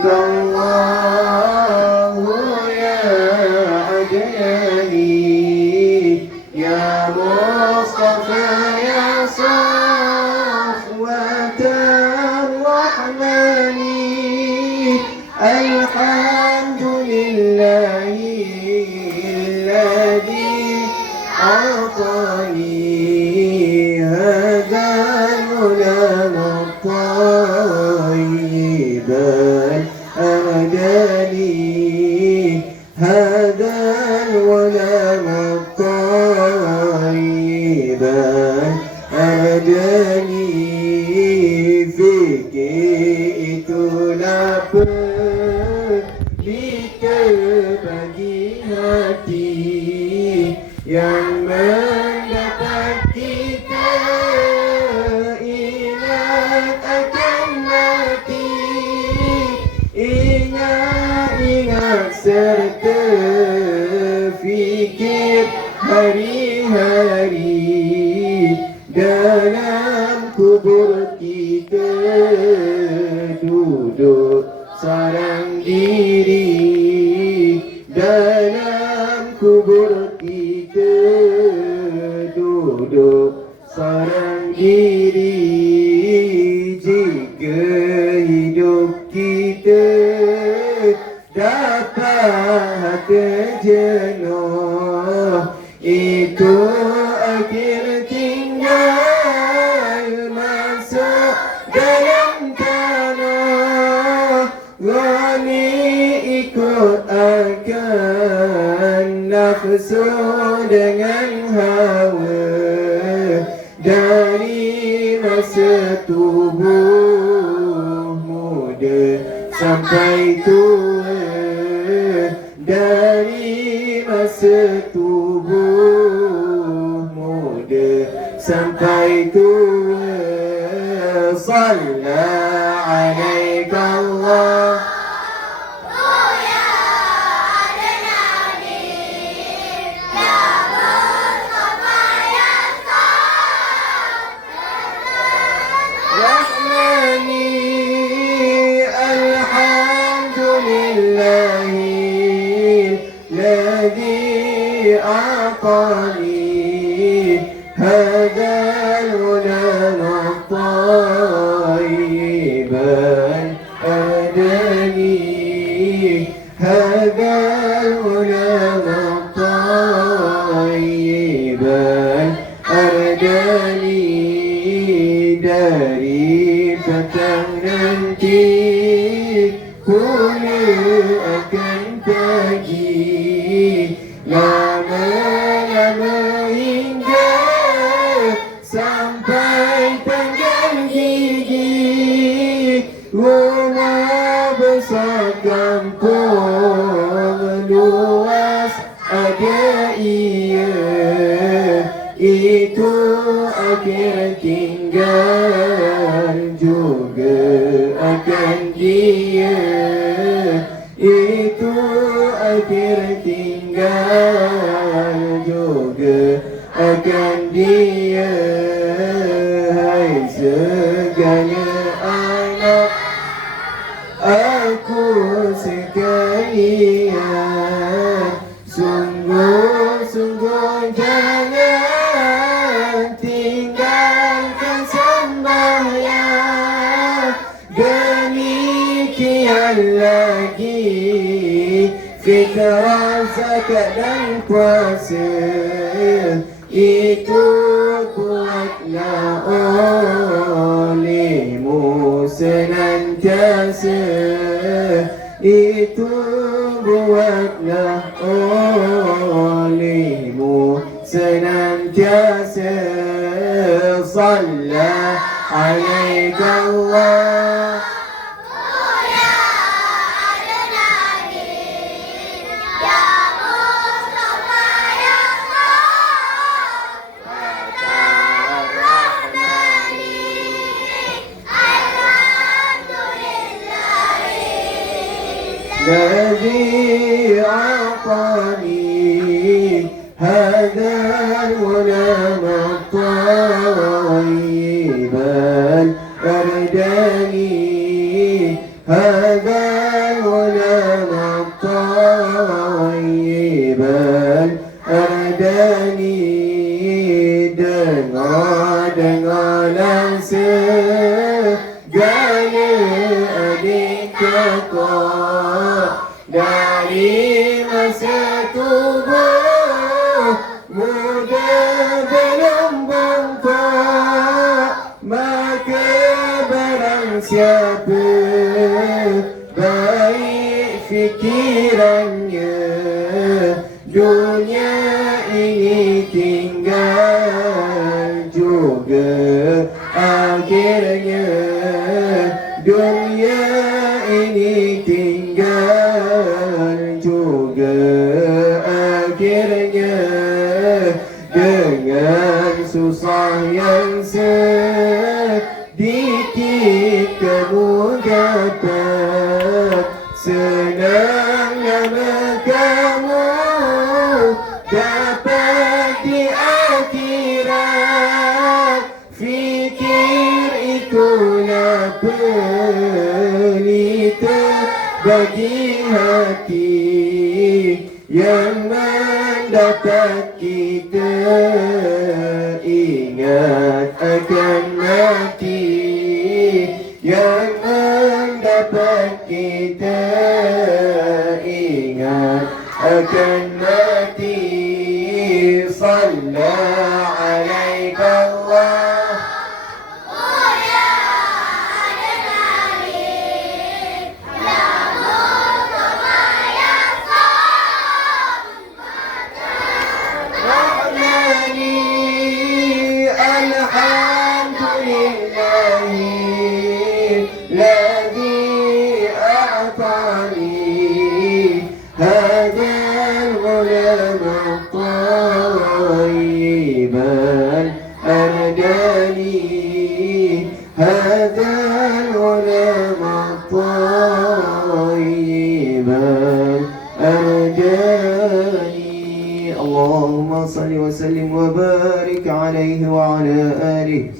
الله يا عدناني يا الحمد لله الذي أعطاني هذا الغلام الطيب fikir itu apa Jika bagi hati yang mendapat kita Ingat akan mati Ingat-ingat serta fikir hari-hari dalam kubur kita duduk sarang diri. Dalam kubur kita duduk sarang diri tubuh muda sampai tua Dari masa tubuh muda sampai tua Salla alaika Allah أعطاني هذا الغلام الطيب أهداني هذا الغلام الطيب أهداني dari petang nanti Kuli akan Besar kampung Luas ada ia. Itu akhir tinggal juga akan dia. Itu akhir tinggal juga akan dia lagi. Fitrah zakat dan puasa. Itu kuatlah olehmu senantiasa. Itu buatlah olehmu senantiasa. Alaika Allah الذي أعطاني هذا الغلام الطيبا أرداني هذا الغلام الطيبا أرداني Dunia ini tinggal juga. Akhirnya Dunia ini tinggal juga. Akhirnya Dengan susah yang sedikit kamu dapat Senang nama kamu hati Yang mendapat kita ingat akan mati Yang mendapat kita ingat akan mati الذي أعطاني هذا الغلام الطيب الأرداني هذا الغلام الطيب الأرداني اللهم صل وسلم وبارك عليه وعلى آله.